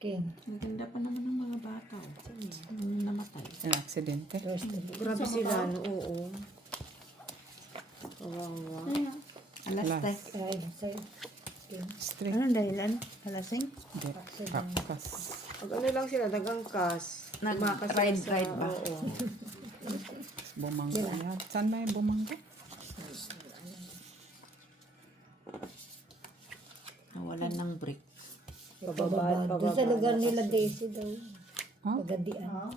King. Maganda pa naman ng mga bata. Namatay. Ang aksidente. Grabe sila, no? Oo. Kawawa. Alas Alas. tayo. Ay, sa'yo. Strict. Anong dahilan? Alasing? Hindi. Kapas. Pag ano lang sila, nagangkas. Tumakas sila sa- Ride ba? Oo. Bumangga yan. Saan may bumangga? Nawalan ng break. Pababa. Doon sa lugar nila Daisy daw. Huh? Pagadian.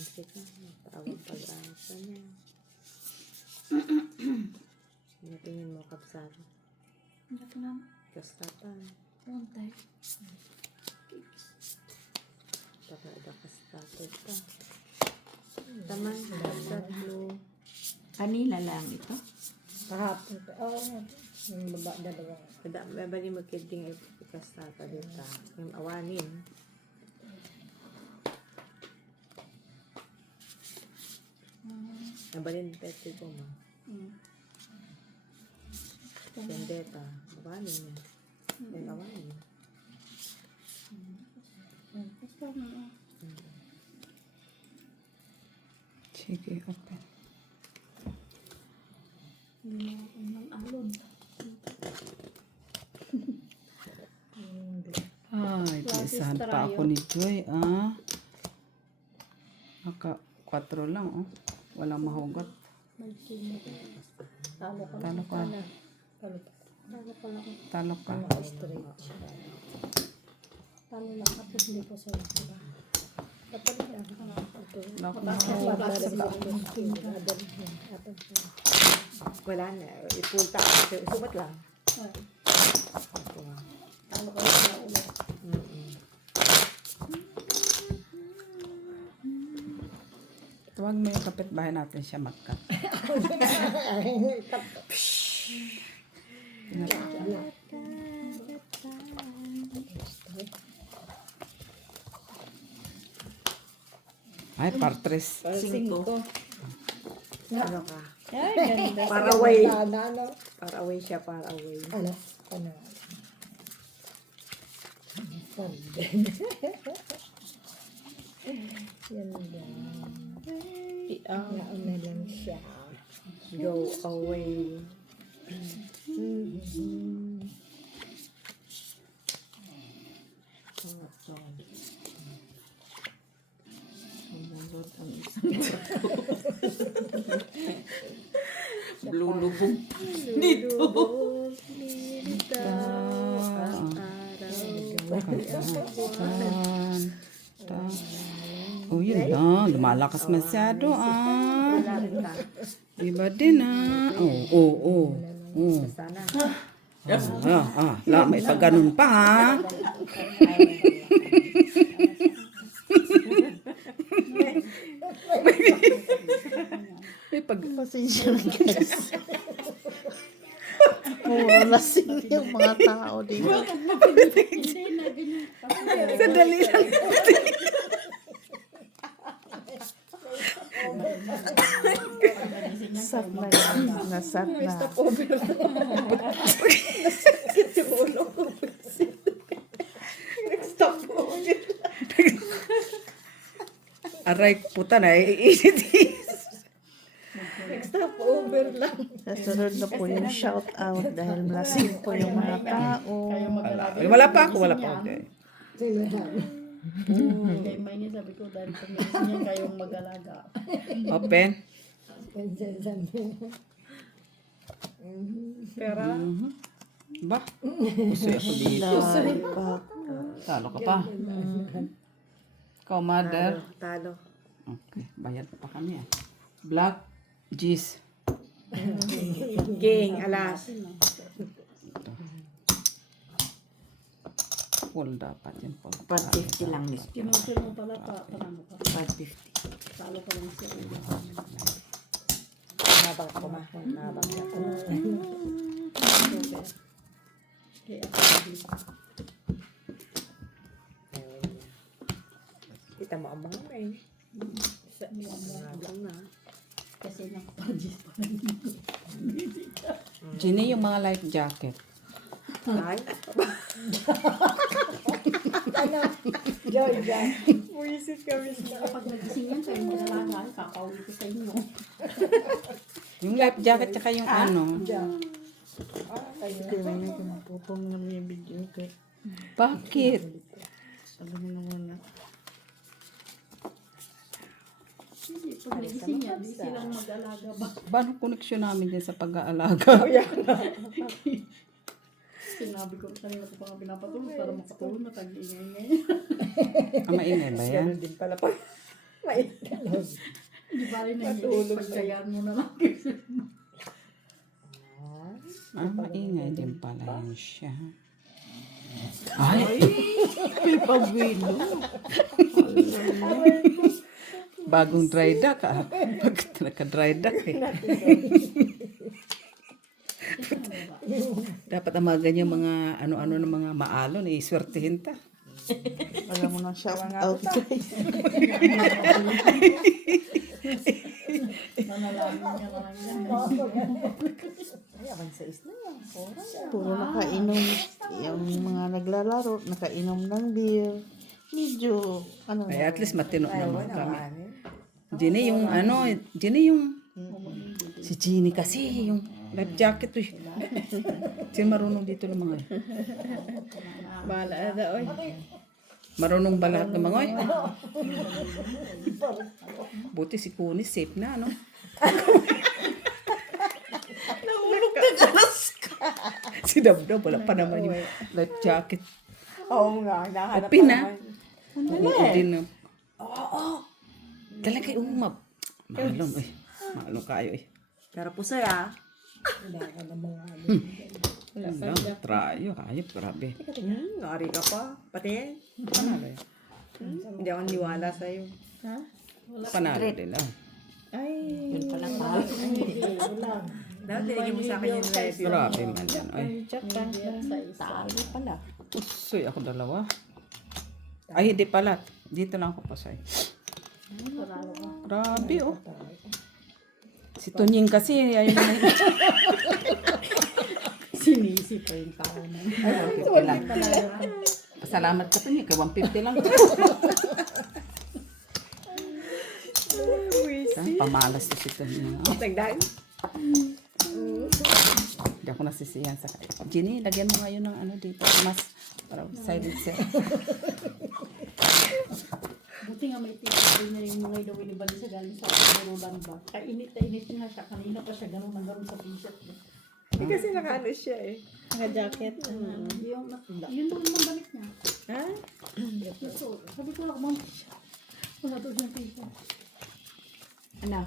Sika. Tawag pag-asa niya. Natingin mo, kapsado. Hindi lang. Kastatan. Puntay. Takada kastato ta. Taman, kastat Kanila lang ito. Kahapon pa. Oo. Yung baba, dalawa. May bali magkiting ay kastata dito. Yung awanin. Nabalin peti ko ma. Vendetta. Awanin niya. Yung awanin. Sige, open. Ay, pilisahan pa ako ni Joy, ah. Naka 4 lang, oh. Walang mahugot. Talo ka. Talo ka. Talo ka lang. Talo ka. Straight. Talo lang. Tapos hindi po sa iba. Dapat lang. Wala akong mahugot sa tao. Wala na. Ipulta. Sumat lang. Talo ka sa ulo. Tuwag mo yung kapitbahay natin siya magkat. Ay, partres. 5. Ano ka? Ay, ganda. Para away. Ano? Para away siya. Para away. Ano? Ano? Yan lang. Nauna lang siya. Go away. Blue lubong. Dito. Oh, yun lang. Lumalakas masyado, ah. Iba din, ah. Oh. Sana. May pag ganun pa, ha. May pag... Pasensya na guys. Puro lasing yung mga tao dito. Sandali lang. Sat na yan. Nasat na. Aray, puta na. Iinit. Stop over lang. Kasunod na po yung shout out dahil lasing po yung mga tao. Wala pa ako. Sino yan? Kay May niya sabi ko dahil pag-iisip niya kayong mag-alaga. Open. Prinsesa niya. Pera. Ba? Gusto ako dito. Talo ka pa. Ikaw, mother. Talo. Okay, bayad pa kami, ah. Black, G's. King, alas. full dapat yung full. 150 lang, Miss Jo. Kinusir mo pala panalo ka. 150. Talo ka lang siya. Nabang ako ma. Nabang siya. Kaya ako. Kita mo ang mga may. Nabang na. Kasi nakapadis pa rin. Ginny, yung mga life jacket. Ay. Ano? Georgia. Buisit kami sa. Kapag nagising yan, kayo mag-alaga, kakauwi ko sa inyo. Yung life jacket tsaka yung ano. Hindi na pinapupong na may video ko. Bakit? Alam mo naman na. Hindi, pag nagising yan, di silang mag-alaga ba? Paano koneksyon namin din sa pag-aalaga? Sinabi ko kanina ko pa nga pinapatulog para makatulog na tag-ingay-ingay. Maingay ba yan? Ganun din pala pa. May. Di ba rin nangyayari pagkagaan mo na lang. Maingay din pala yan siya. Ay! May pagwilo. Bagong dry duck ah. Pag naka-dry duck eh. Dapat ang mga ganyan mga ano-ano ng mga maalon eh, swertihin ta. Alam mo na shout out guys. Manalangin niya na lang yan. Ay, abang sa isla yan. Puro nakainom. Yung mga naglalaro, nakainom ng beer. Medyo, ano Ay, at least matino naman kami. Ano? Ginny yung ano, Ginny yung si Ginny kasi yung life jacket eh. Sino marunong dito ng mga Bala na, oy. marunong ba lahat ng mga oy? Buti si Kunis safe na ano. Nahulog na galas ka. Si Dabdab wala pa naman yung life jacket. Oo nga, nahanap Open pa na. naman. Oo din na. Oo. Talaga umap. Mahalong eh. Mahalong kayo eh. Pero pusoy ah. Lang, trayo kayo, grabe. Nari ka pa. Pati panalo yan. Hindi ako niwala sa'yo. Panalo din ah. Yun pala pa. Dapat tinigyan mo sa akin yung review. Grabe man yan. Ay, Talo pala. usoy ako dalawa. Ay, hindi pala. Dito lang ako pasay. Grabe oh. Si Tunying kasi, ayaw na yun. Sinisi pa yung tao na. Ay, 150 lang. Pasalamat ka Tunying, kay 150 lang. Pamalas to si Tunying. Oh. Tagdaan. Hindi ako nasisiyan sa kaya. Ginny, lagyan mo ngayon ng ano dito. Mas, para silencer. Buti nga may tito na yung mga daw inibali sa galing sa Roland ba. Kainit na init nga siya. Kanina pa siya ganun na ganun sa t-shirt niya. Eh, kasi nakaano siya eh. Naka-jacket. Yun doon yung damit niya. Ha? Ito, sabi ko ako, ma'am, wala doon yung t-shirt. Ano?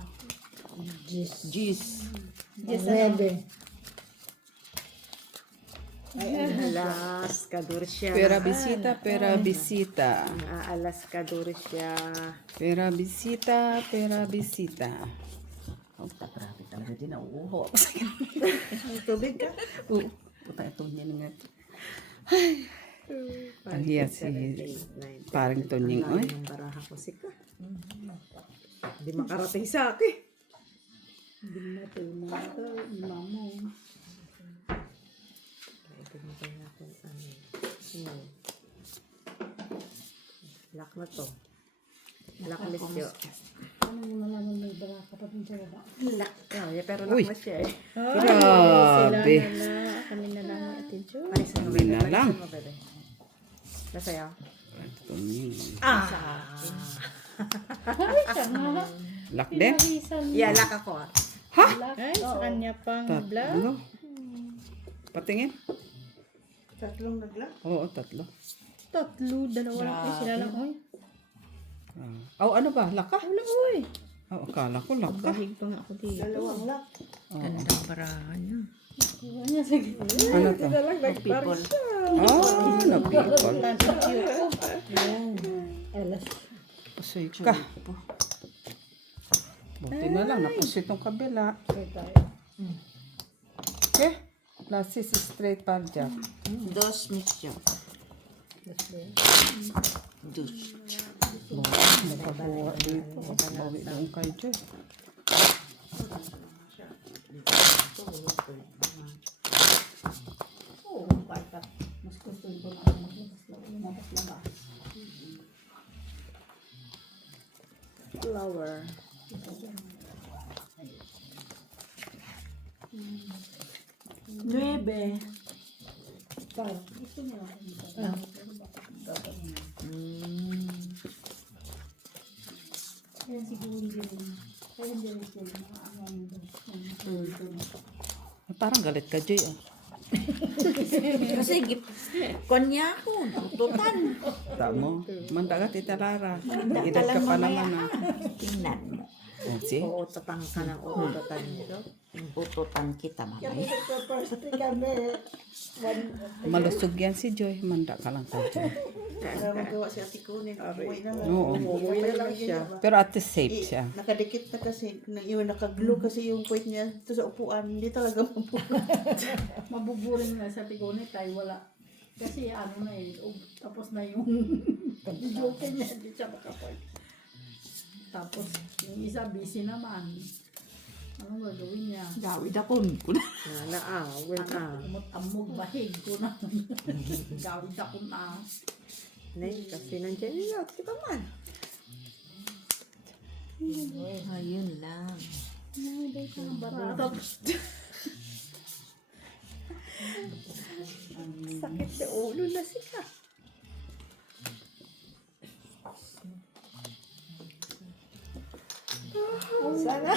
Jeez. Rebel. Ay, alas kaduro siya. Pera bisita, pera bisita. Alas kaduro siya. Pera bisita, pera bisita. Oh, grabe talaga din. Nauuho ako sa Tubig ka? Oo. Puta ito niya nga. Ang hiya si parang Tunying. Oy. Yung baraha ko sika. Hindi makarating sa akin. Hindi na ito yung mga ito, yung mamo. Ipagmutay natin ano. Lock na to. Lock miss yo. Ano mo nalaman may baraka pa din sa baba? Lock. Pero Uy. lock na siya eh. Grabe. Kami na lang ni Ate Jo. Palisan mo, Sabi na bebe. lang. Palisan mo, bebe. Nasa'yo? Tunying. Ay, siya nga. Lock din? Yeah, lock ako ah. Ay, sa kanya pang vlog. Tatlo. Patingin? Tatlong nagla. Oo, tatlo. Tatlo, dalawa lang. Ay, sila lang. Oy. Oh, ano ba? Laka? Wala, oy. Oh, akala ko lock ka. Bahig pa nga ako dito. Dalawang lock. Gandang barahan yun. Ano sige. Ano to? People. Oh, na-people. Ayan. Alas. Pusoy ka. Buti na lang, napusoy itong kabila. Okay? Last is straight pag jack. Dos mixture. Dos. Makabuha dito. Bawi doon kay Joy. Oo, bata. Mas gusto ko na lumabas-labas. Flower. Nuebe. Parang gusto niya ako. Kaya siguro hindi rin. Kaya hindi rin sila Parang galit ka, Joy. Ah. Kasi konya ako. Tututan. Tamo. Mandagat italara. Manda Edad ka ka lang pa mamaya. naman. Ah. Tingnan mo. Oh, see? Uutotan ka ng uutotan nito. Ututan kita mamaya. First kami. Malusog yan si Joy. Manda ka lang kay Joy. Para magawa si Ate Kunin. Umuwi naman. Oo. Umuwi na lang siya. Pero at least safe siya. Nakadikit na kasi, yung nakaglue kasi yung point niya ito sa upuan. Hindi talaga mabuburing na sa Tigone tayo wala. Kasi ano na tapos na yung joke niya, hindi siya makapoy. Tapos yung isa busy naman. Anong gagawin niya? Gawid akong ko na. Amog bahig ko na. Gawid ako na. Kasi nandiyan niya. Kita man. Ayun lang. Barata. Sakit sa ulo na siya. Sana.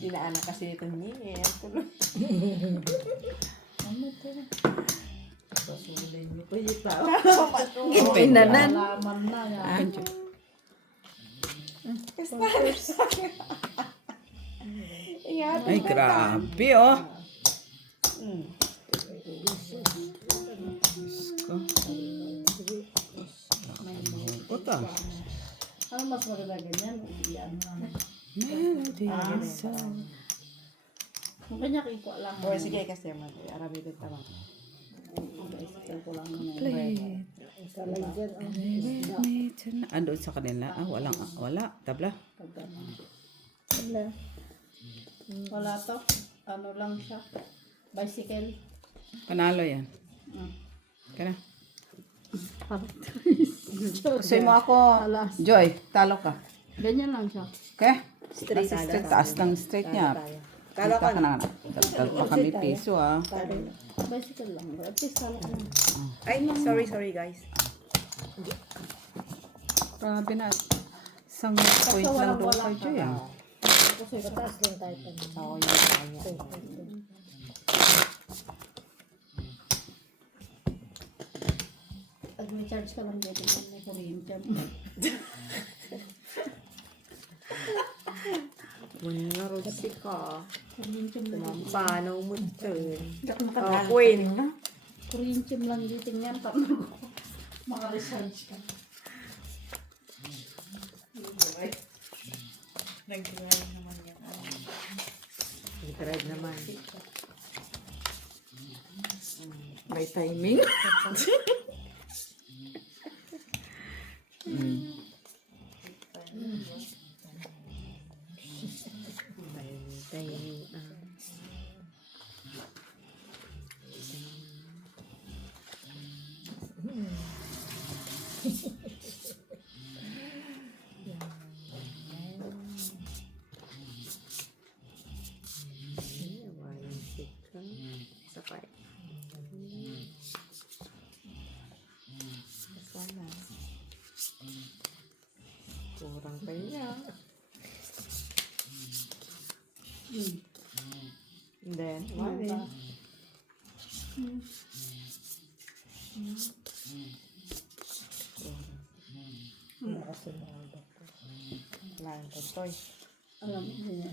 Dinaanan kasi nito niya. Tuloy. Ano to? Pasulin mo ko yung tao. Pinanan. Alaman na nga. Ay, grabe oh. Puta. Ano mas maganda ganyan? Iyan na. Melody song. Ang kanya kiko lang. O sige kasi man. Arami din tama. Bicycle ko lang na. Play. Andun sa kanila. Ah, wala. Tabla. Wala to. Ano lang siya. Bicycle. Panalo yan. Mm. Kana. Kasi mo ako, Joy, talo ka. Ganyan lang siya. Okay? Straight. Taas ng straight niya. Talo ka na. Dagdag pa kami piso ah. Bicycle lang. At least talo ko lang. Ay, sorry guys. Grabe na. Isang point lang doon kay Joy ah. Kasi Taas din tayo pa. Oo, yung kanya. pag may charge ka lang dito, may kuryente. Manarod si ka. Kuryente lang. Paano mo turn? Queen. Kuryente lang dito yan. Maka-recharge ka. Nag-drive naman yan. Nag-drive naman. May timing. Sakay. Sana. Kurang pa niya. And then, wala. Lang to toy. Alam mo niya.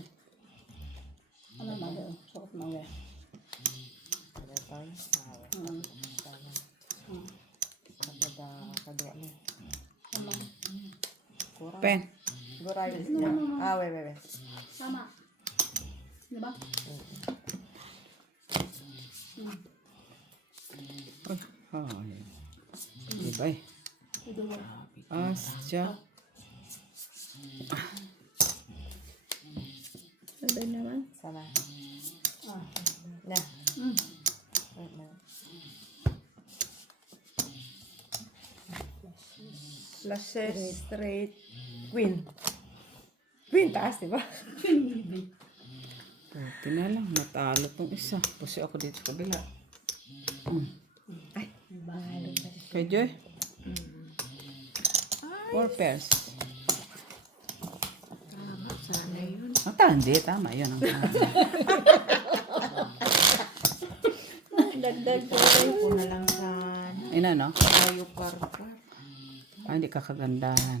Alam mo daw. Sokot mo nga. Ada toy. Hmm. Sana. Hmm. Kada kadua ni. Alam. Kurang. Pen. Guray. No. We. Tama. Diba? Ay. Diba eh. Ito mo. Asya. Sabay naman. Sana. Ah. Na. Hmm. Na. Flushes, straight, queen. Queen taas, diba? Buti na lang. Natalo tong isa. Pusi ako dito sa kabila. Ay. Kay Joy? 4 pairs. Sana yun. Hindi. Tama yun. Ang tama. Dagdag ko. Ko na lang sa Ina, no? kayo parka. Ay, hindi ka kagandahan.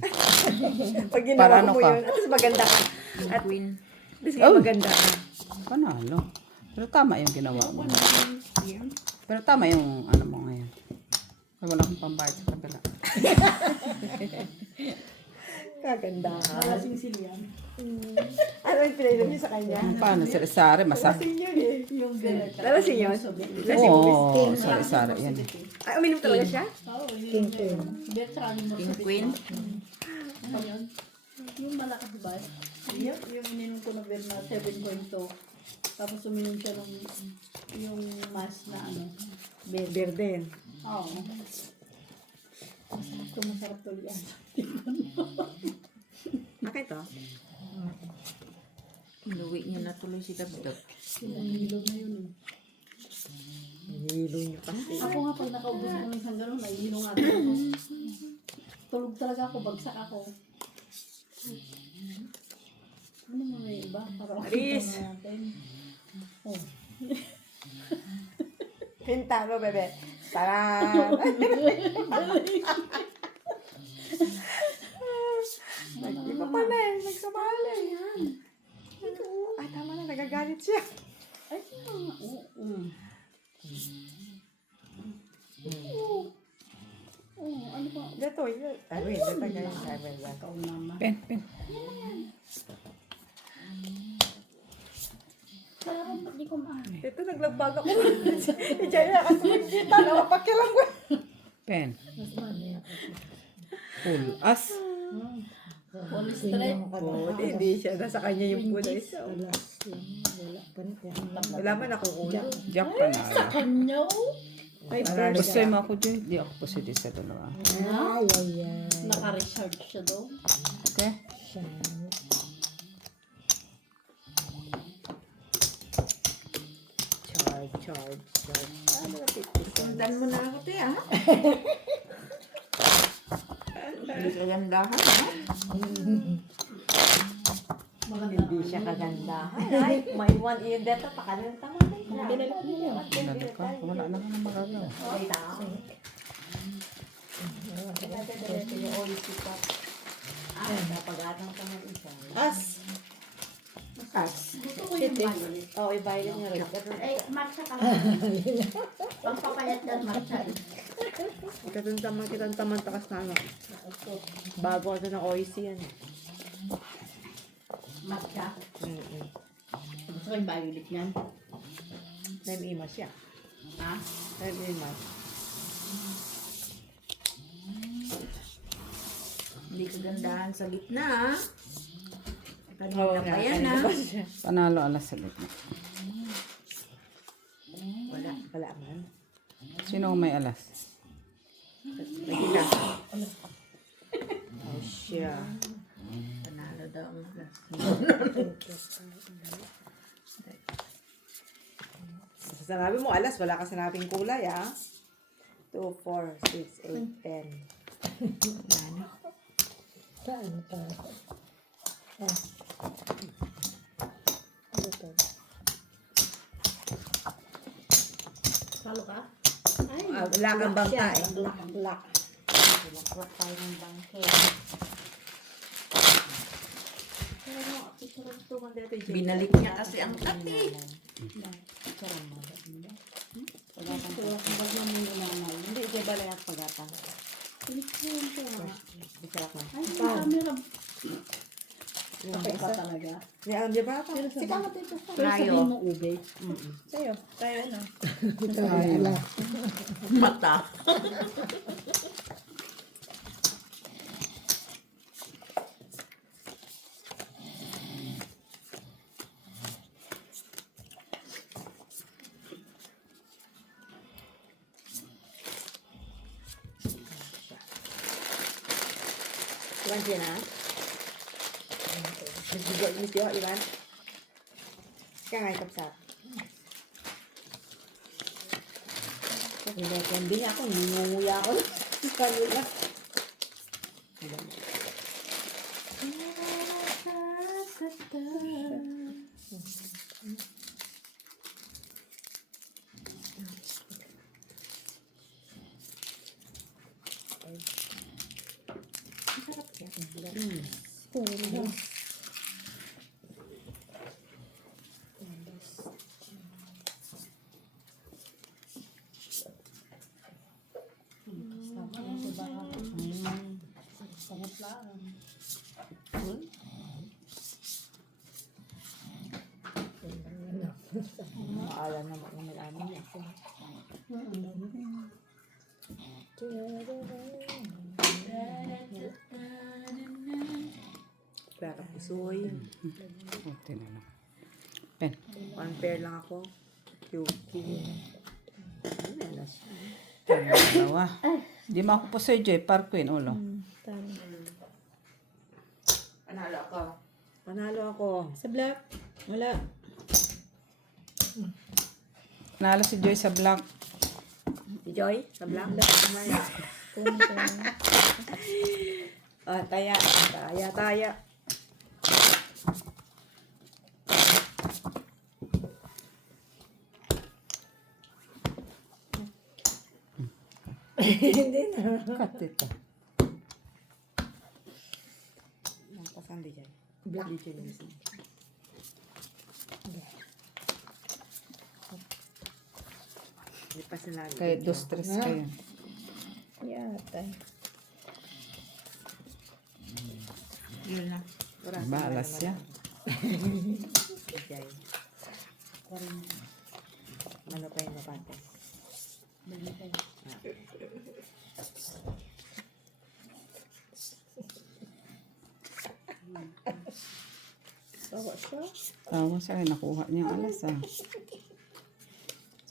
Pag Para ginawa ano mo ka? yun, at least maganda ka. At Queen. least nga maganda ka. Panalo. Pero tama yung ginawa mo. Pero tama yung ano mo ngayon. Ay, wala akong pambayad sa kabila. Kaganda ka. Malasing siliyan. Ano yung pinainom niyo sa kanya? Paano? Sari-sari, masakit. Lalasin yun eh. Yung ganun. Lalasin yun? Lalasin mo, miss. Oo, sari-sari. Yan. Ay, uminom talaga siya? Oo, yun yung bet sa amin mo King sa Queen. Ano yun? Yung malakas ba? Yung ininom ko na beer na 7.2. Tapos uminom siya nung yung mas na ano. Beer. Beer din. Oo. Masarap tuloy yan. Akin to? Inuwi niya na tuloy si Dabdab. Sinangilog na yun. Hilo niyo kasi. Ako nga pag nakaubos ng isang gano'n, nahihilo nga ako. Tulog talaga ako, bagsak ako. Ano mo na iba? Para Aris! makita natin. Oh. Pinta mo, bebe. Taran! Iba pa na eh. Nagsabala eh. Ay, tama na. Nagagalit siya. Ay, nga. Ano ba? Dito, yun. Ano yun? Dito ganyan. Sabi ba? Ikaw naman. Pen, pen. Kaya kung ba't di ko maaari? Ito, naglabag ako. Diyan na kasi kita. Nakapakilang ko. Pen. Full as. Police straight. Hindi siya. Nasa kanya yung pula isa. Wala man ako ulo. Jack panalo. Kanya oh. Ay, Pusoy mo ako dyan. Di ako pusoy din sa dalawa. Naka-recharge siya daw. Okay? Charge. Sundan mo na ako, te, ha? Hindi kagandahan, ha? Hindi siya kagandahan. Ay, may one in dito. Pakalang tama na siya. Binalik niya. Pinalo ka. Wala na ka na magagawa. Ay, tao. Ay, napagatang pa ng isa. As. Gusto ko yung violet. Oo, i-violet niya rin. Eh, matcha ka. Pagpapayat yan, matcha. Kitang taman takas na ano. Bago ako ng OIC yan. Matcha. Gusto ko yung violet yan. Time imas siya. Ha? Time imas. Hindi kagandahan sa gitna, ha? Oo Kanina nga. pa yan, ha? Panalo alas sa gitna. Wala man. Sino ang may alas? Nagila. Oh, siya. Panalo daw ang plus. Sanabi mo, alas, wala ka sanabing kulay, ah. 2, 4, 6, 8, 10. Saan pa? Salo ka? Wala kang bangka eh. Black tayo ng bangke. Binalik niya kasi ang kape. Hindi, di ba lang pagata? Ay, camera. Kape ka talaga. Yan, di ba? Si Kamat ito. Pero sabihin mo ube. Sa'yo. Tayo na. Tayo. Mata. Iwan siya na. Nagbigo ini siya, Iwan. Kaya nga ikapsat. Hindi niya ako, ninunguya ako. Kanila. Maalam naman naman amin niya. Pero pusoy. Buti na lang. Pen. One pair lang ako. Yuki. Ano na siya? Dalawa. Di mo ako po sa Joy Parkwin, ulo. Panalo ako. Panalo ako. Sa black. Wala. Nalo si Joy sa black. Si Joy, sa black. Mamaya. Ah, taya. Taya, taya. Hindi na. Katita. Nampasan di dyan. Black. Di dyan. Hindi pa sila. Kaya 2-3 kayo. Yata. Yun na. Balas siya. Jay. Ano pa yung mapate? Bawa siya. Tawa siya, nakuha niya ang alas ah.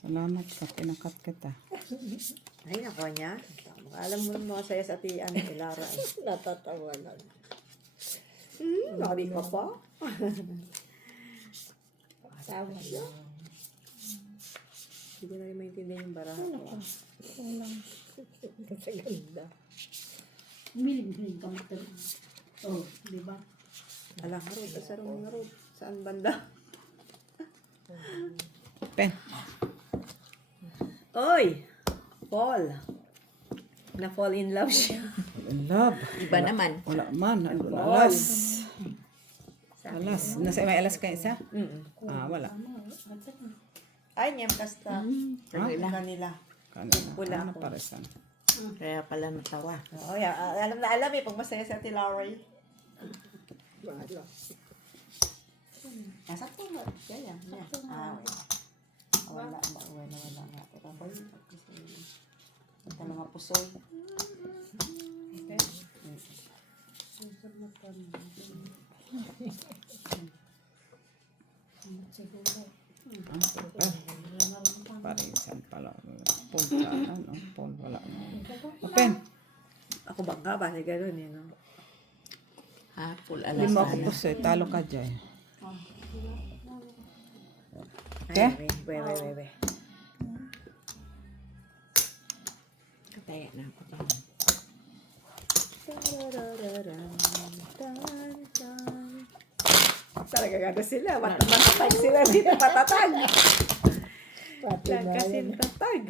Salamat ka, pinakat kita. Ay, nakuha niya. Alam mo mga saya sa ati, ano, si Lara. Natatawa lang. Nabi ka pa. Tawa siya. Hindi ko na rin maintindihan yung baraha ko. Kasi ganda. Umilig-hilig ka mata. Oh, di ba? Alang, harod. Asarong harod. Saan banda? Pen. Oy! Paul. Na-fall in love siya. In love. Iba naman. Wala man. Alas. Alas. Nasa may alas ka isa? Ah, wala. Ay, niyam kasta. Kanila. Wala Ano ako. paresan? Kaya pala natawa. Oh, yeah. Alam na alam eh, pag masaya sa ati Laurie. Bahala. Nasa po ba? Kaya, yan. Ah, wala. Wala nga. Pero boy, ito mga pusoy. Paresan pala. Paul ka, ano? Paul, wala. Pen. Ako bangga ba? Sige gano'n eh, no? Ha? Full Hindi alas mo ako na. po sa'yo. Talo ka dyan. Ay, Eh? we. Kataya na ako dyan. Talaga gano'n sila. Matatag sila dito. Matatag. Pati na Kasi yan. tatag.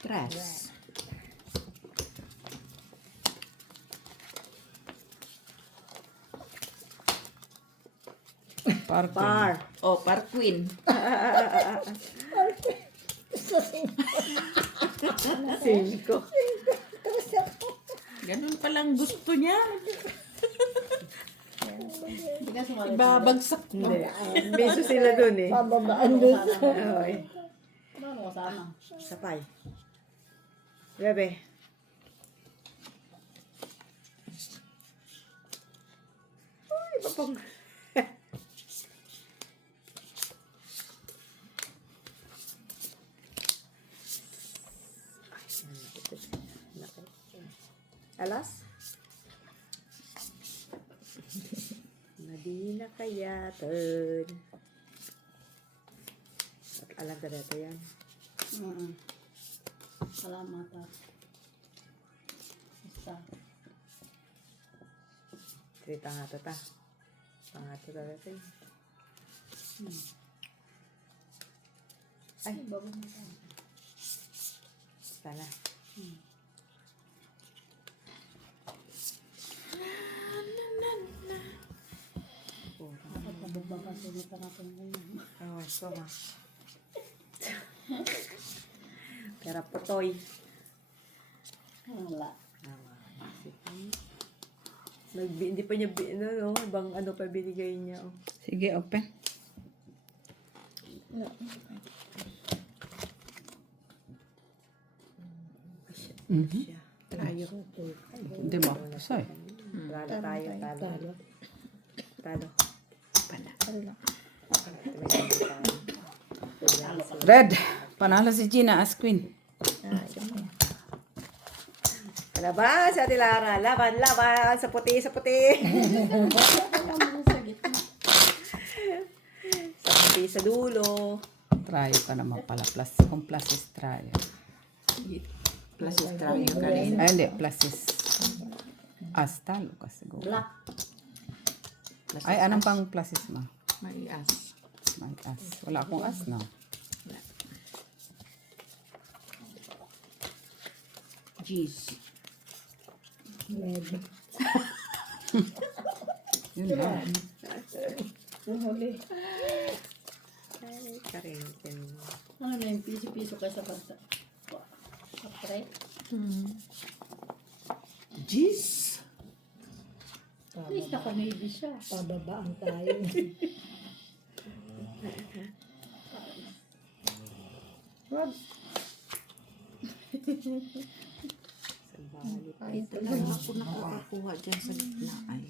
Tres. Park. Par. Oh, par queen. Cinco. Ganun palang gusto niya. Hindi ka sumali. Ibabagsak mo. Hindi. Beso sila dun eh. Pababaan doon. Okay. Ano ko sana? Sapay. Bebe. Ay, iba pang... Alas? Madina kaya turn. At alam ka dito yan. Salamat ah. Basta. Trita nga to ta. Pangato ta dito. Ay, Bago mo ka. sana. Dapat nababakasunod ka natin ngayon. Oh, so ma. Pero putoy. Wala. Hindi pa niya, no, ibang ano pa binigay niya. Oh. Sige, open. Siya. Tayo. Hindi mo ako pusay. Talo tayo, talo. Talo. Red. Panalo si Gina as queen. Laban sa Ate Lara. Laban, laban. Sa puti, sa puti. Alam mo sa gitna. Sa puti, sa dulo. Trayo ka naman pala. Plus, kung plus is trayo. Plus is tayo ka rin. Ay, hindi. Plus is as. Talo ka siguro. Black. Plus Ay, is anong as. pang plus is ma? May as. May as. Wala akong as na. Jeez. Yun lang. Ay, karintin. Ano na yung piso-piso kayo sa pagsa? Kapre? Jeez. At least naka-maybe siya. Pababaan tayo. Ay, talaga ako nakakakuha dyan sa gitna ay.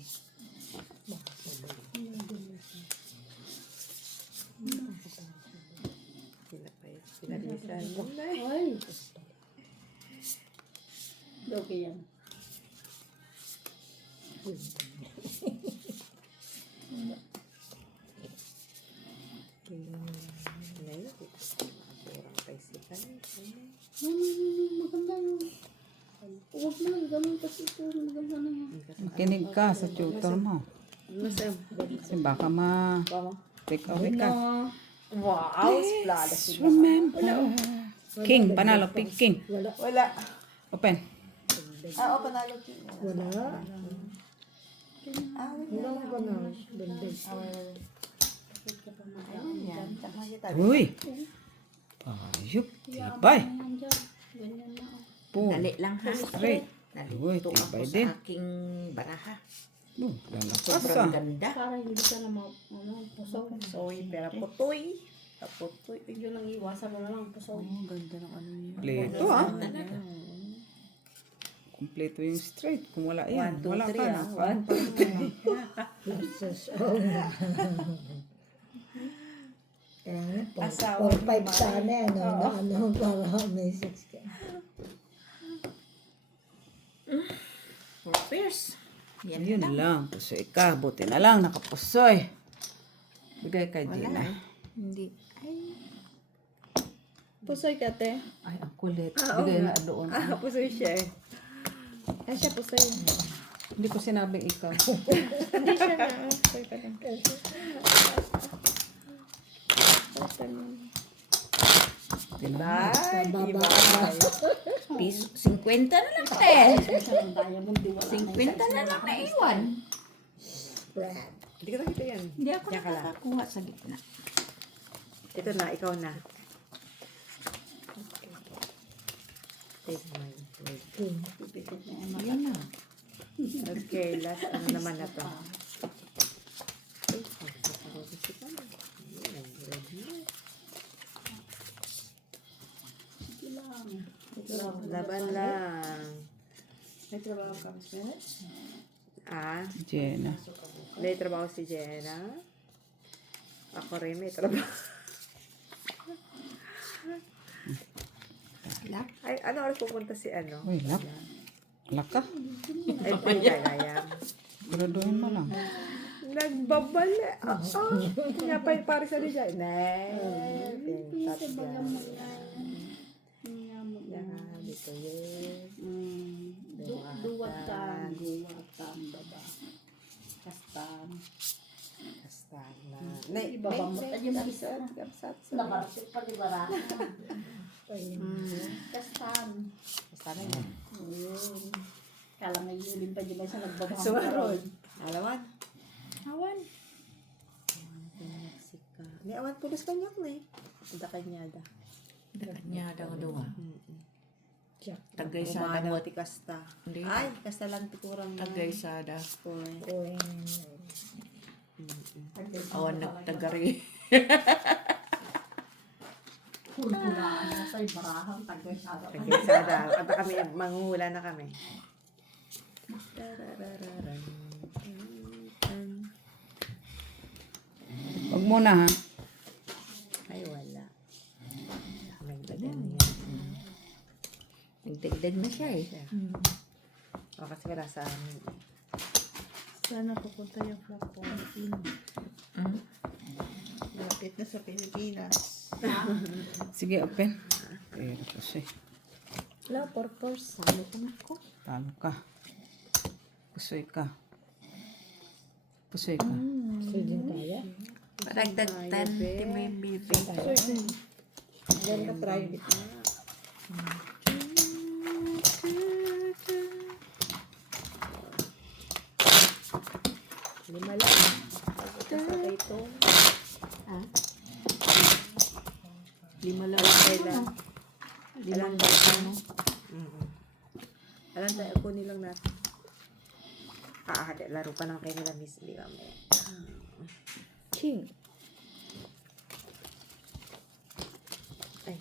Pinalisan mo. Ay! Okay yan. Ngayon, kurang kaisipan. Maganda yun. Huwag na, ganun kasi ito. Maganda na yan. Kinig ka sa tutor mo. Masam. Kasi baka take away ka. Wow, flawless. Remember. King, panalo. Pick king. Wala. Open. Ah, o, panalo. Wala. Wala mo ba na? Banda. Ayun yan. Tama kita. Uy. Ayup. Tibay. Ganyan dyan. Ganyan na. Boom. Dali lang ha. Straight. Uy, Nalito ako tibay sa din. aking baraha. Lalakas Sobrang ah. ganda. Para hindi ka na pusaw. Soy, pero putoy. Putoy. Yun lang iwasan mo na lang pusaw. Oh, ganda ng ano niya. Kompleto ah. Kompleto yung straight. Kung wala yan, 1, 2, wala 3 ka na. ah. 1, 2, 3. Oh. Kaya nga, Asawa 4-5 sana ano, na ano, para may 6 ka. For pairs. Yan Yun lang. lang. Pusoy ka. Buti na lang. Nakapusoy. Bigay kay Wala Gina. eh. Hindi. Pusoy ka, te. Ay, ang kulit. Ah, oo Bigay nga. na doon. Ah, pusoy siya eh. Ay, siya pusoy. Hindi ko sinabing ikaw. Hindi siya na. Pusoy ka lang. Ay, iba. Piso. 50 na lang eh. Isa ng diamond, di wala 50 na lang na iwan. Brad. Hindi ko nakita yan. Hindi ako Yan ka lang. nakakuha sa gitna. Ito na, ikaw na. Take my word. Pipikit na yung Ayan na. Okay, last ano naman na to. Ay, sasagot si Pala. Ayan, ready na. Laban lang. May trabaho ka, Miss Menet? Ah, Jenna. may trabaho si Jenna. Ako rin may trabaho. Ay, ano oras pupunta si ano? Uy, laka. Ay, pinagayam. Graduhin mo lang. Nagbabali. Kaya pa yung pare sa niya. Pintat yan. Dito yun. Duwatan, baba. Kastan. Kastan na. Ibabamot na yung isa. Nakarasip pa di bara. Kastan. Kastan na yun. Kala nga yulin pa di ba siya nagbabamot. Sumarod. Alawan. Awan. Mexica. May awan pulis kanyak na eh. Da kanyada. Kanya daw duwa. Tagay sa Umana damo. ti kasta. Hindi. Ay, kasta lang ti kurang na. Tagay sa da. Oy. Awan nagtagari. Kulkulaan na sa'y barahang tagay sa Sada. Aba kami, manguhula na kami. Huwag muna ha. Ay, wala. Nagdagan niya. Nagdagdag na siya eh. O, kasi wala sa amin. Sana pupunta yung flock ko. Malapit na sa Pilipinas. Sige, open. Pero kasi, Hello, purpose. Salo ka na ako. talo ka. Pusoy ka. Pusoy ka. Sige kaya. Paragdagtan. Di may bibi. Then ka try dito. Lima lang. Kasama ito. Lima lang. Kailan? Limang dagdag mo. Alam tayo, kunin lang natin. Laro pa naman kayo nila, miss. Hindi kami. King. Ay.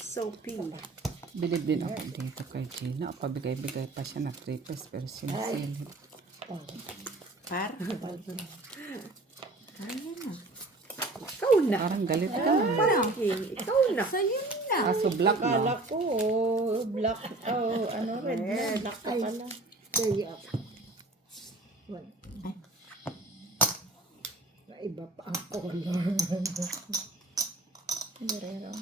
Soapy. Bilib din ako dito kay Gina. Pabigay-bigay pa siya na 3 pesos pero sinisilip. Par. Ikaw na. Parang galit ka. Ikaw na. Sa'yo na. Aso black Kala na. ko, black, ano, red na, black ka pala. Kaya, iba pa ang color. Berero.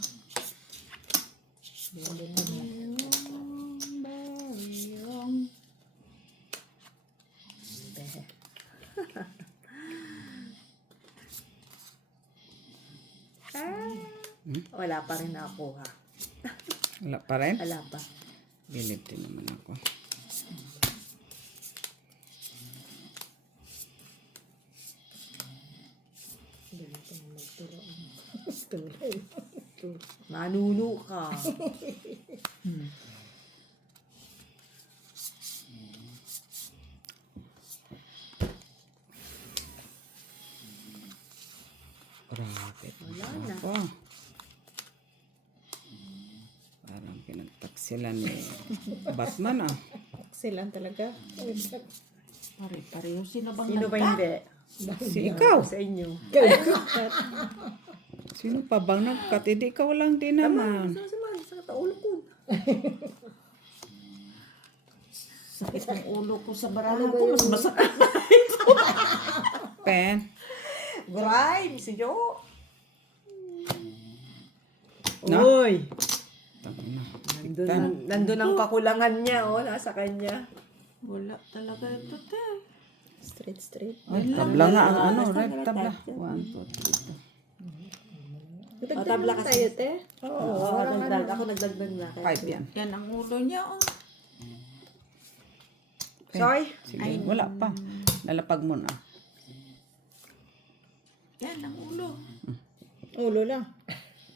Wala pa rin ako, ha? Wala pa rin. Wala pa. Bilib din naman ako. Manuno ka. Grabe. Wala na. Ako. Parang pinagtaksilan ni Batman ah. Silang talaga. Pare-pareho sila bang Sino ba hindi? Si ikaw. Sa inyo. Sino pa bang nagkat? Hindi ikaw lang din naman. Sa taulo ko. sakit ng ulo ko sa baraha ko. Mas masakit. Pen. Grimes, si Jo. Na? Uy! Tangina. Nandun ang kakulangan niya, oh. Nasa kanya. Wala talaga ito, te. Straight. Ay, tabla nga ang ano, red tabla. 1, 2, 3. Tabla kasi. Tayo, te. Oo, ako nagdagdag na. 5 yan. Yan ang ulo niya, oh. Sorry? Sige, wala pa. Lalapag mo na. Yan ang ulo. Ulo lang.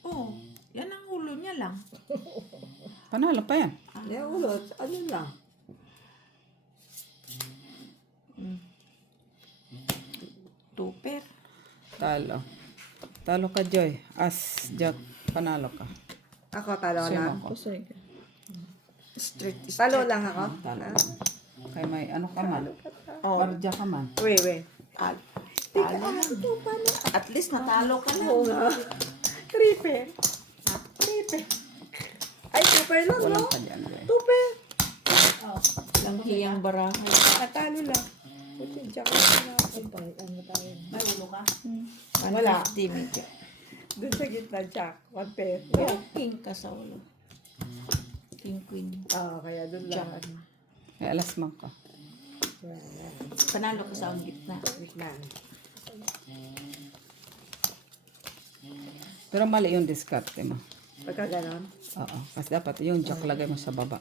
Oh, yan ang ulo niya lang. Panalo pa yan. Yung ulo, ano lang. Tuper. Talo. Talo ka, Joy. As, Jack, panalo ka. Ako, talo Sino lang. ako? Pusoy ka. Talo lang ako. Talo. Ah. Kay may ano ka man. Oh, Barja ka man. Wait. talo lang. At least natalo ka lang. Triple. Triple. Ay, super lang, no? Walang ka dyan, Joy. Super. Lang hiyang barahay. Natalo lang. Puti, Jack. May ulo ka? Wala. 150 medyo. Doon sa gitna, Jack. One pair. King ka sa ulo. King queen. Kaya doon Jack. lang. May alas man ka. Panalo ka sa ang gitna. Gitna. Pero mali yung diskarte mo. Pagka ganon. Oo. Kasi dapat yung Jack lagay mo sa baba.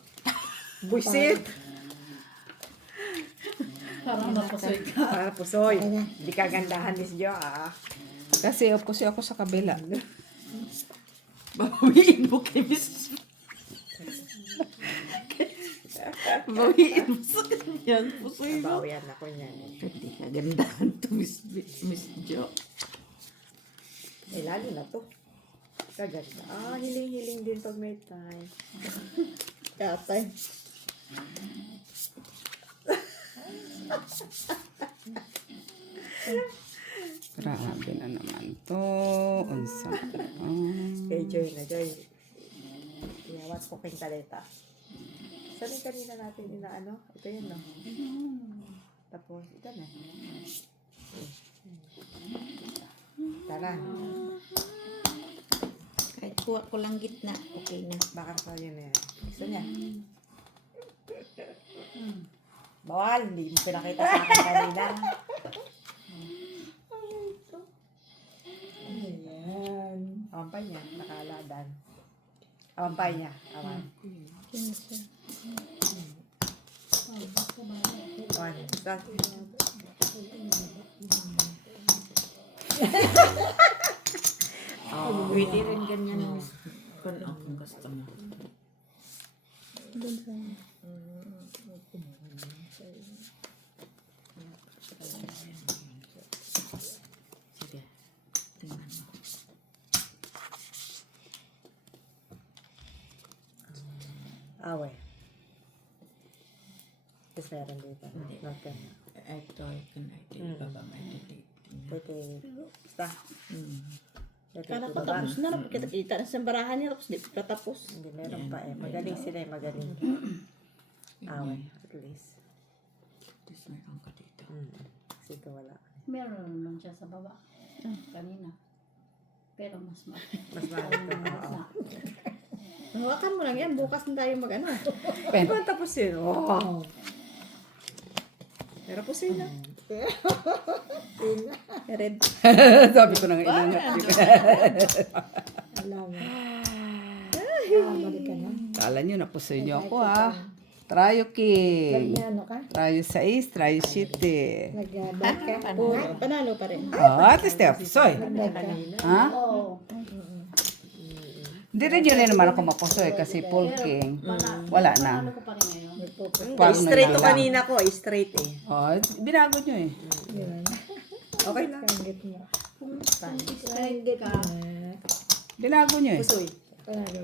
Buisit. Parang napusoy ka. Para pusoy. Hindi ka gandahan ni si Jo, ah. Kasi ako sa kabila. Bawiin mo kay Miss. Bawiin mo sa kanya. Pusoy mo. Bawian ako niyan. Hindi ka gandahan to Miss Jo. Eh, lalo na to. Kaganda. Hiling-hiling din pag may time. Katay. Grabe na naman to. Unsa. Kay Joy na, Joy. Iyawas ko kayong taleta. Saan yung kanina natin inaano? Ito yun, no? Tapos, ito na. Tara. Kahit kuha ko lang gitna, okay na. Baka sa yun na yan. Gusto niya? Bawal, hindi mo pinakita sa akin kanina. Ayan. Awampay niya, nakaladan. Awampay niya, awan. Awan. Start. Pwede rin ganyan. Kung ang gusto mo. Sige. Tingnan mo. Awe. Tapos meron dito. Hindi. Noted. Ito, ito, ibaba mo ito. Pwede. Basta. Pwede Kala ko ibaba. tapos na. Kita na sa barahan niya. Tapos di pa tapos. Hindi, meron pa eh. Magaling sila eh, magaling. Awe, at least. Tapos meron ka dito. Kasi ito wala. Meron naman siya sa baba. Kanina. Pero mas Mas mahal ito. Oo. Hawakan mo lang yan. Bukas na tayo mag-ano. Pen. Ano tapos yun? Wow. Pero po sila. Red. Sabi ko na nga inangat. Alam mo. Kala nyo, napusoy nyo ako ha. Trayo King. Ano ka? Trayo 6, trayo 7. Nag-bet ka? Panalo pa rin. Oh, at least napusoy. Ha? Oo. Hindi rin yun naman ako mapusoy kasi full king. Wala na. Ano ko pa rin ngayon? Paano Straight na to lang? kanina ko. Straight eh. Oh, binago nyo eh. Okay lang. Straight ka. Binago nyo eh. Pusoy.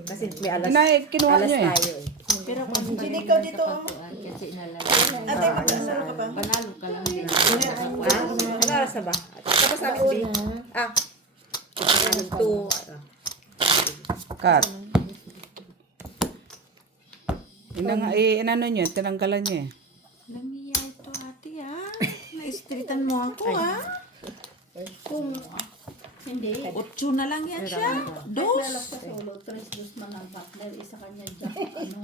Kasi may alas. Kinuha Alas nyo eh. tayo eh. Pero kung Hindi ka dito. kasi nalalagay. Ate, magkano ka pa? Panalo ka lang din. Ano oras na ba? Tapos namin 3. Ah. 2. Cut. Inano nyo, tinanggalan nyo eh. Nangiya ito ate ha. Na-streetan mo ako ha. Kung hindi, 8 na lang yan siya. naglalak sa solo, 3 man ang partner, isa kanya dyan. Ano?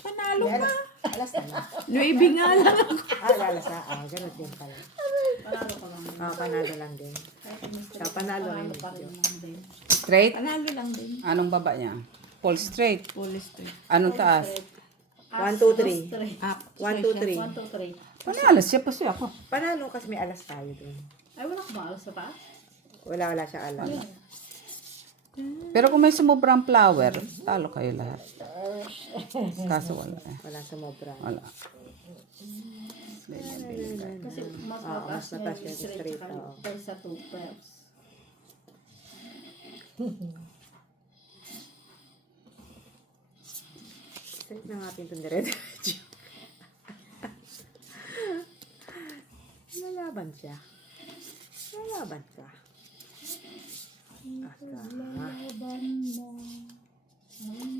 Panalo ka. Alas na. 9 nga lang ako. Alas na. Ganun din pala. Panalo ka lang. Panalo lang din. Kahit Mr. Siya, panalo rin. pa rin lang din. Straight? Panalo lang din. Anong baba niya? Full straight. Police to. Anong taas? 1, 2, 3. Up. 1, 2, 1, 2, 3. 3. Panalo siya pa siya ako. Panalo kasi may alas tayo dun. Ay, wala ko maalas sa taas. Wala siya alam. Pero kung may sumubrang flower, talo kayo lahat. Kaso wala eh. Wala sumobra. Wala. Kasi mas Oo, mataas mas mataas yung yung straight straight, kay- oo. kaysa 2 pears. Straight na natin itong dire-diretso. Lalaban siya. Lalaban ka. Aka.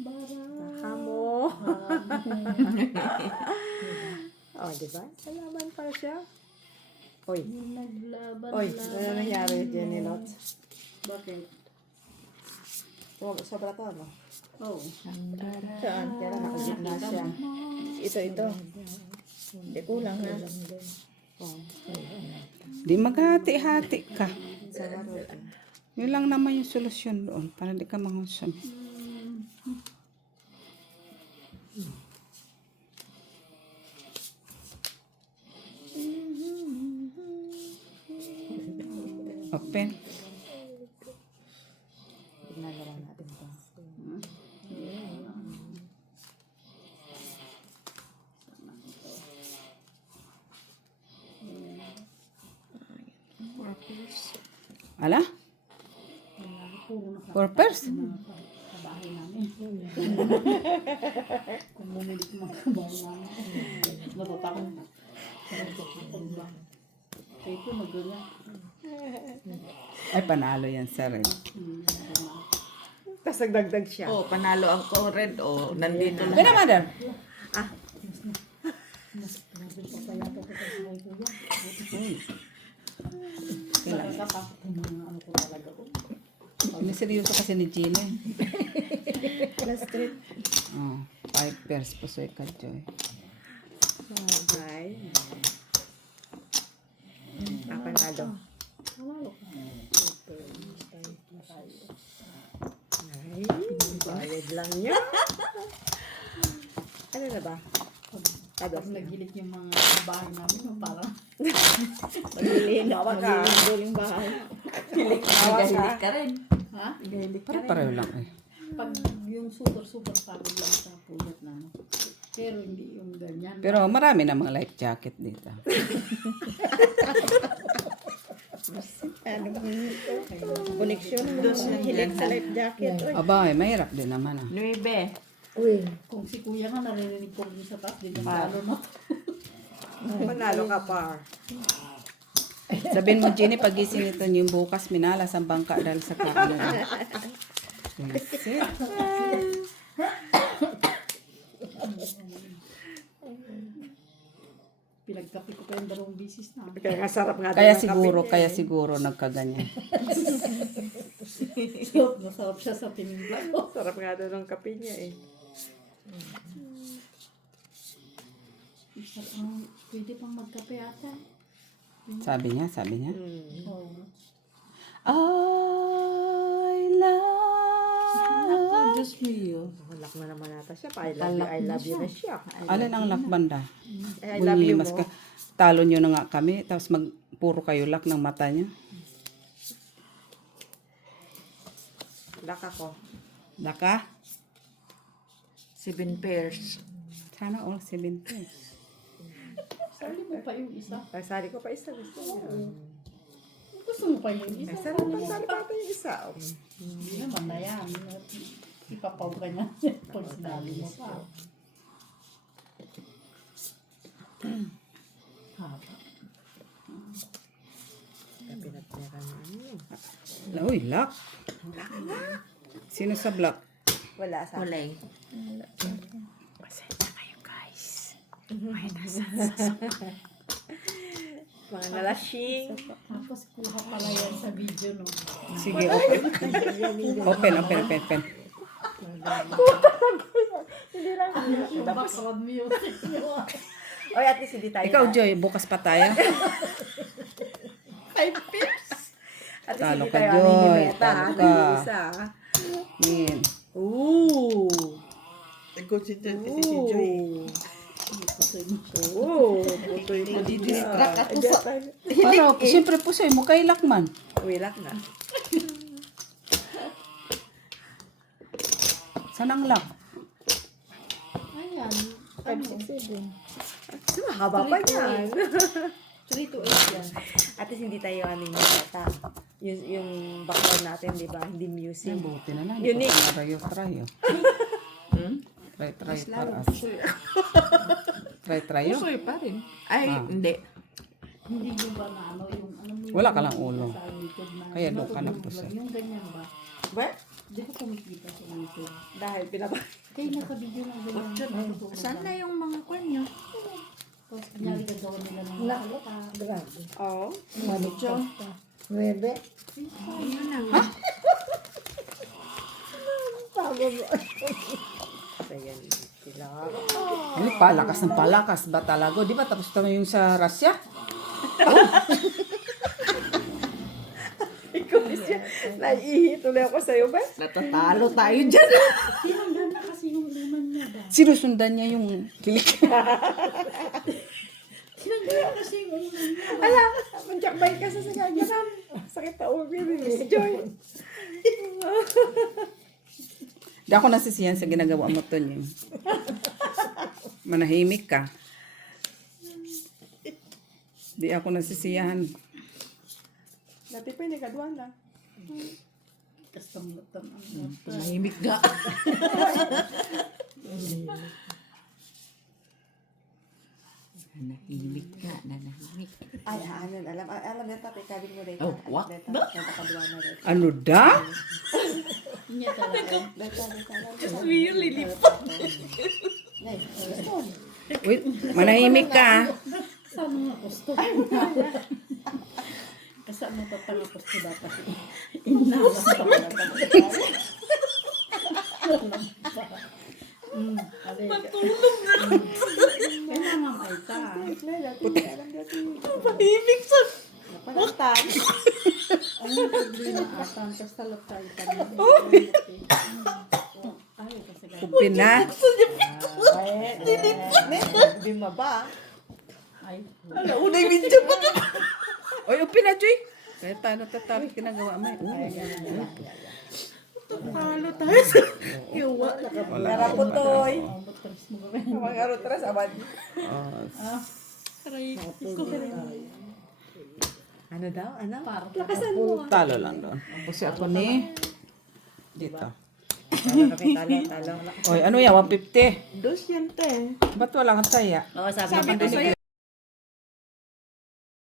Baka mo. Oh, diba? Lalaban pa siya. Oy. Naglaban Oy, ano nangyari, Jenny Lot? Bakit? Sobra to, ano? Oh. Saan? Kaya lang, nakagitna siya. Ito. Hindi kulang na. Oh, Di maghati-hati ka. sa laro. Yun lang naman yung solusyon doon para di ka mangusog. Open. Tignan na lang natin to. Ala? Purpose? Sa bahay namin. Kung bumili ko mga kabahay namin. Natatakot. Kaya ito magaling. Ay, panalo yan sa red. Tapos nagdagdag siya. Oh, panalo ang red. Oh, nandito Kaya na, mother. Nakakatakot yung mga ano ko talaga ko. Seryoso kasi ni Gina. Last trip. Oh, 5 pairs po sa Joy. Ay. Panalo. Ay, bayad lang niya. Ano na ba? Pag nagilit yung mga bahay namin, parang Maglilin. Maglilin bahay. Gahilit ka rin. ha? Pare-pareho lang eh. Pag yung super pagod lang sa pulot na. No? Pero hindi yung ganyan. Pero marami na mga life jacket dito. Ano koneksyon ng mga hilig sa life jacket. Uy. Aba, eh, mahirap din naman ah. 9. Kung si kuya nga naririnig ko rin sa taas, di ba lalo na. Panalo ka pa. Sabihin mo, Jenny, pagising nito yung bukas, minalas ang bangka dahil sa kaano. Pinagkapi ko pa yung 2 bisis na. Kaya nga sarap nga Kaya daw ng kape. siguro nagkaganyan. Masarap siya sa tinimpla ko. Sarap nga daw ng kape niya eh. Pwede pang magkape ata. Sabi niya. Oh. I love. Diyos mo yun. Malak na naman nata siya. I love you na siya. Alin ang lakbanda? I love you Mas mo. talo nyo na nga kami, tapos puro kayo lak ng mata niya. Lak ako. Daka? 7 pairs. Sana all 7 pairs. Sali mo pa yung isa. Ay, sali ko pa isa. Gusto niya. Gusto mo pa yung isa. Ay, sarap pa. Sali pa ito yung isa. Oh. Hindi naman na yan. Ipapaw ka niya. Pag sinali mo pa. Haba. Pinatira na ano yun. Uy, lak. Sino sa black? Wala sa Kulay. Pasensya kayo, guys. mga nalasing. Tapos kuha pala yan sa video, no? Sige, open. Open. Yung background music nyo. Oy, at least hindi tayo Ikaw, na. Joy, bukas pa tayo. 5 pairs. At least Talo hindi ka, tayo Joy. animeta. Talo Ano ka. yung isa? Yan. Ooh. Nag-concentrate kasi si Joy. Ooh. Putoy ko dito. Distract ako sa... Pero, siyempre pusoy mo kay lakman. Wilak na. Sanang lang. Ayan. 567. So, mahaba pa yan. 3 to 8 yan. At least hindi tayo ano yung bata. Yung background natin, di ba? Hindi music. Ang buti na lang. Unique. Try. Try para. Try. Pusoy pa rin. Ay, Ah. hindi. Hindi nyo ba na ano yung ano mo Wala yung ka lang ulo. sa YouTube na Kaya doon ka natutulog nagpuso. lang, yung ganyan ba? Ba? Hindi ko kumikita sa YouTube. Dahil pinapa... Kaya nakabidyo ng ganyan. natutulog Saan na lang. yung mga kwan nyo? Tapos kunyari gagawa nila ng halata. Grabe. Oo. Manicure. 9. Ayun na. So, yan. Sila. Ano, palakas ng palakas ba talaga? Di ba tapos naman yung sa Russia? Ikaw siya. Naiihi tuloy ako sa'yo, ba? Natatalo tayo dyan. Tinanggal na kasi yung iman niya ba? Sinusundan niya yung kilik. Tinanggal na kasi yung iman niya. Ala, manjakbay ka sa kanya. Sakit na ulo ni Miss Joy. Di ako nasisiyan sa ginagawa mo to niyo. Manahimik ka. Di ako nasisiyahan. Dati pa yung nagaduan na. Kastamatan ang mata. Mahimik ka. Nanahimik ka, nanahimik. Ay, ano, alam na tatay, kabin mo dito. Oh, wak na. Nakaduan na dito. Ano da? Niya talaga. Really? Uy, manahimik ka. Saan nga gusto? Kasi ano tatanga gusto dapat inalang sa Matulog na. Kailangan ay ta. Pahimik sa... Napanatan. Ang problema atan kasi talot tayo tayo. Ayaw kasi ganun. Upin na. Hindi maba. Ay, Unay video pa. Uy, upin na, Joy. Kaya tayo natatapos ginagawa mo. Talo tayo sa iwa. Naraputoy. butres mo gawin. Mga arutras, abad. Ano daw? Ano? Lakasan mo. Talo lang doon. Kasi ako ni... Dito. Talo. Oy, ano yan? 150. Dos yan, te. Ba't wala kang saya? Oo, sabi ko sa'yo.